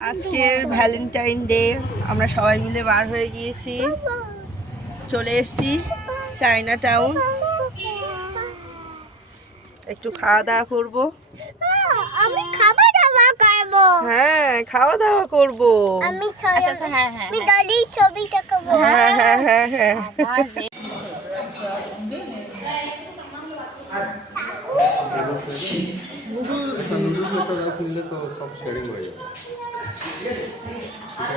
আজকের Valentine day আমরা সবাই মিলে বার হয়ে গিয়েছি, চলে এসেছি চায়না টাউন। একটু খাওয়া দাওয়া করবো। আমি খাওয়া দাওয়া করব। হ্যাঁ, খাওয়া দাওয়া করবো। আমি আমি দালির ছবি দেখাবো। হ্যাঁ হ্যাঁ হ্যাঁ হ্যাঁ নুডলস নিলে তো সব শেয়ারিং হয়ে যাবে।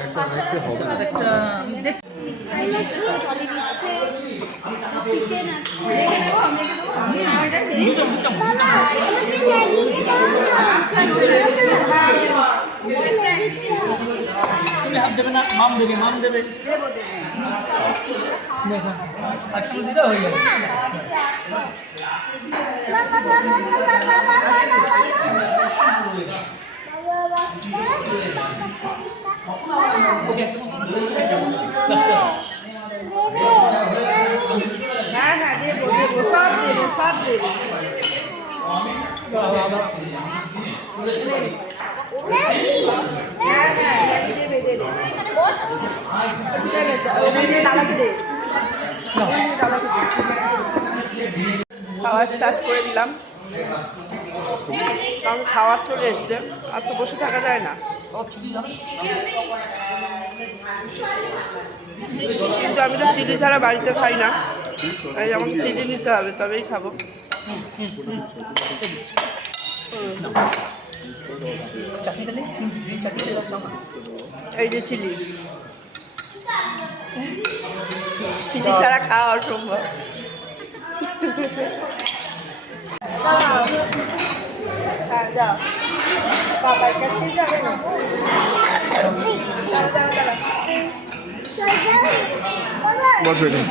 একটা রাইসে হবে না। তুমি হাত দেবে না, মাম দেবে, মাম দেবে। আচ্ছা দিদা হয়ে যাবে। হ্যাঁ হ্যাঁ দেবো দেবো, সব দেবো সব দেবো। হ্যাঁ হ্যাঁ দেবে দেবে দাদাকে দে, খাওয়া স্টার্ট করে দিলাম কারণ খাওয়ার চলে এসছে, আর তো বসে থাকা যায় না। কিন্তু আমি তো চিলি ছাড়া বাড়িতে খাই না, তাই আমাকে চিলি নিতে হবে, তবেই খাবো। এই যে চিলি, চিলি ছাড়া খাওয়া অসম্ভব। হ্যাঁ যাও, বাবার কাছে যাবে না। বসো এখানে।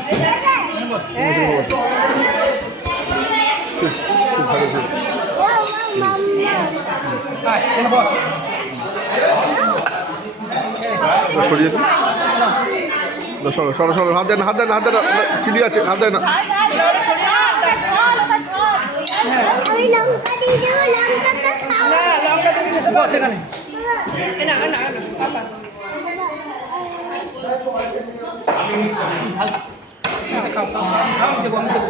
খুব ভালো ছিল। সরিয়ে সরো সরো সরো, হাত দেন হাত দেন হাত দেন, চিলি আছে, হাত দেন না। আমি লঙ্কা দিয়ে দেবো, লঙ্কাটা খাও। না লঙ্কা তুমি খেতে পারো সেখানে না না না পাপা। খাও খাও খাও, দেবো আমি দেবো।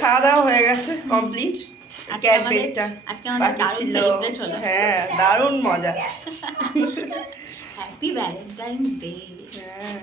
খাওয়া দাওয়া হয়ে গেছে, কমপ্লিট। আজকে আমাদের দারুণ সেলিব্রেট হলো। হ্যাঁ দারুণ মজা। Happy Valentine's day. হ্যাঁ।